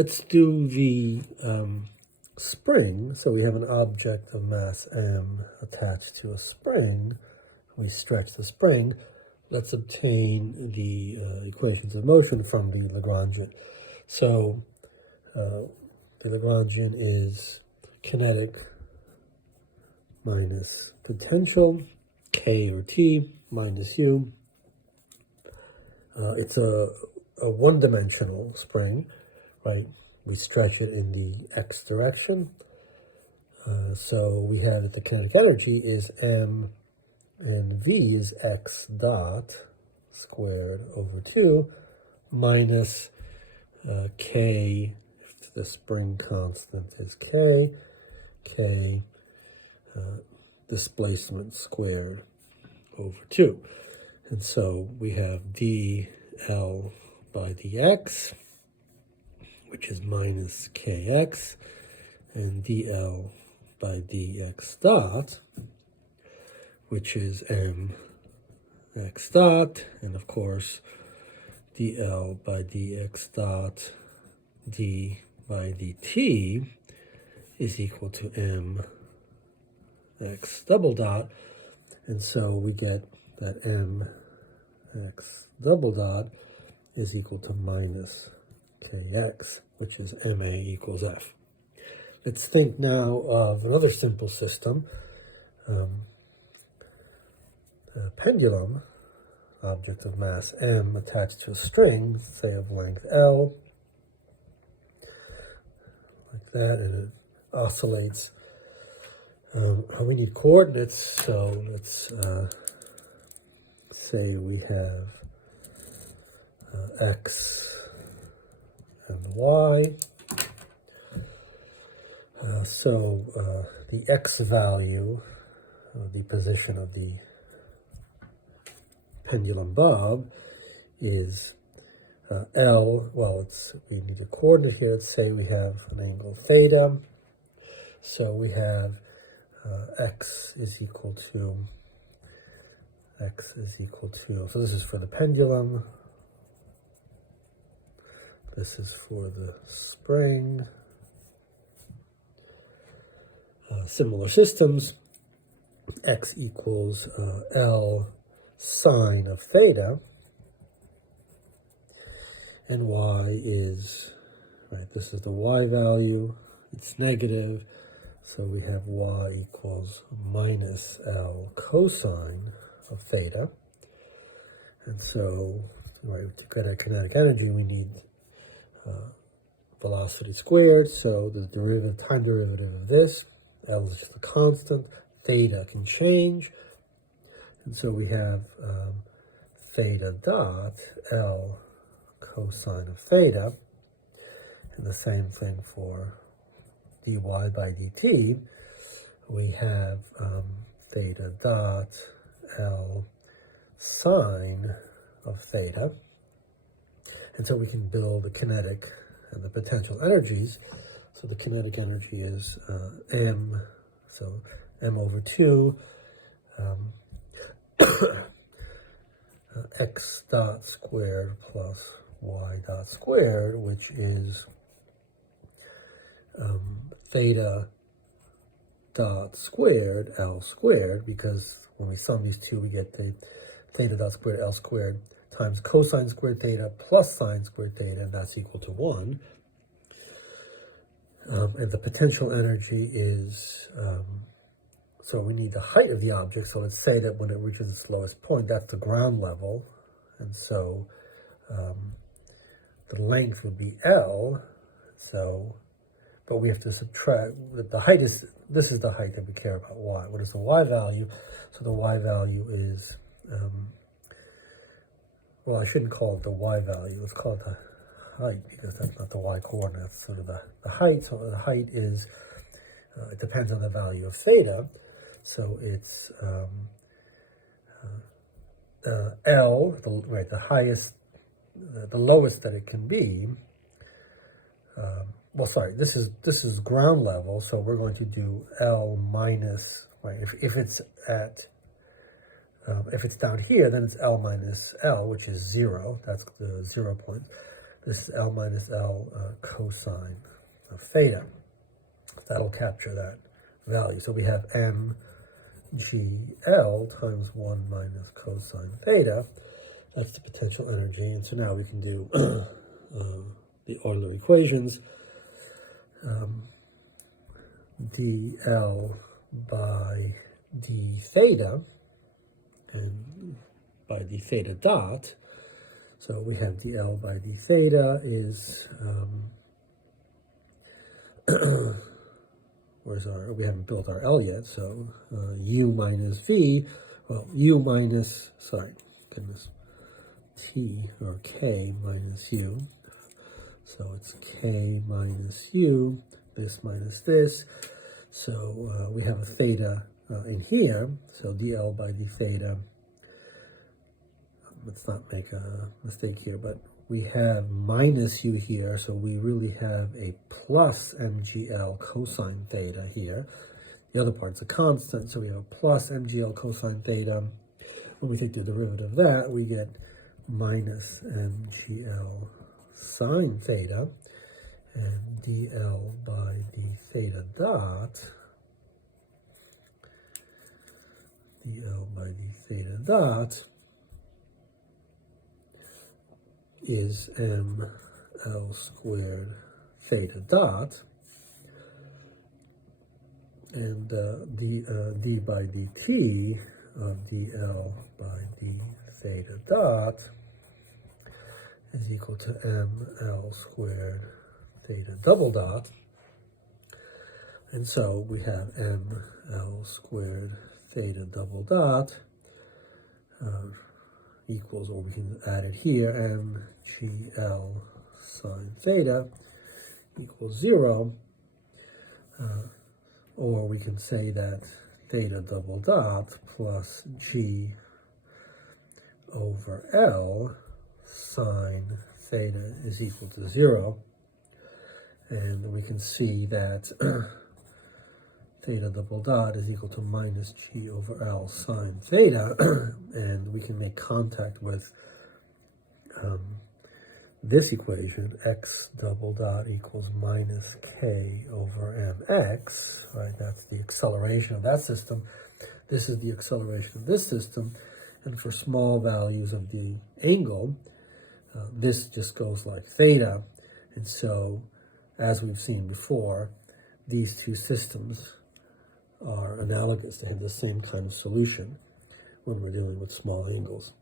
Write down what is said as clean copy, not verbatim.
let's do the spring. So we have an object of mass m attached to a spring. We stretch the spring. Let's obtain the equations of motion from the Lagrangian. So the Lagrangian is kinetic minus potential, k or t, minus u. It's a one-dimensional spring, right? We stretch it in the x direction. So we have that the kinetic energy is m, and v is x dot squared over 2 minus k, the spring constant is k, displacement squared over 2. And so we have dl by dx, which is minus kx, and dl by dx dot, which is mx dot, and of course dl by dx dot d by dt is equal to mx double dot, and so we get that mx double dot is equal to minus kx, which is ma equals f. Let's think now of another simple system. A pendulum, object of mass m attached to a string, say of length L, like that, and it oscillates. We need coordinates, so let's say we have x and y. So the x value, the position of the pendulum bob, is L. Well, we need a coordinate here. Let's say we have an angle theta. So we have x is equal to, so this is for the pendulum. This is for the spring. Similar systems, x equals L sine of theta, and y is, right, this is the y value, it's negative, so we have y equals minus L cosine of theta. And so, right, to get our kinetic energy, we need velocity squared, so the time derivative of this, L is just a constant, theta can change, and so we have theta dot L cosine of theta, and the same thing for dy by dt. We have theta dot L sine of theta, and so we can build the kinetic and the potential energies. So the kinetic energy is m, so m over 2, x dot squared plus y dot squared, which is theta dot squared L squared, because when we sum these two, we get the theta dot squared L squared times cosine squared theta plus sine squared theta, and that's equal to 1. And the potential energy is, so we need the height of the object. So let's say that when it reaches its lowest point, that's the ground level. And so the length would be L. So, but we have to subtract, the height is, this is the height that we care about, y. What is the y value? So the y value is, well, I shouldn't call it the y value. Let's call it the height, because that's not the y coordinate, that's sort of the height. So the height is, it depends on the value of theta. So it's L, the highest, the lowest that it can be. Well, sorry, this is ground level, so we're going to do L minus, right, if it's at, if it's down here, then it's L minus L, which is 0, that's the 0 point. This is L minus L cosine of theta. That'll capture that value. So we have mgl times 1 minus cosine theta. That's the potential energy. And so now we can do the Euler equations. dl by d theta, and by d theta dot. So we have dl by d theta is, we haven't built our L yet, so u minus v, well, u minus, sorry, goodness, t or k minus u. So it's k minus u, this minus this. So we have a theta in here, so dl by d theta, let's not make a mistake here, but we have minus u here, so we really have a plus mgl cosine theta here. The other part's a constant, so we have a plus mgl cosine theta. When we take the derivative of that, we get minus mgl sine theta, and dl by d theta dot, is ml squared theta dot, and d by dt of dl by d theta dot is equal to ml squared theta double dot. And so we have ml squared theta double dot equals, or we can add it here, mgl sine theta equals 0. Or we can say that theta double dot plus g over L sine theta is equal to 0. And we can see that theta double dot is equal to minus g over L sine theta, and we can make contact with this equation, x double dot equals minus k over mx, right? That's the acceleration of that system. This is the acceleration of this system, and for small values of the angle, this just goes like theta. And so, as we've seen before, these two systems are analogous. They have the same kind of solution when we're dealing with small angles.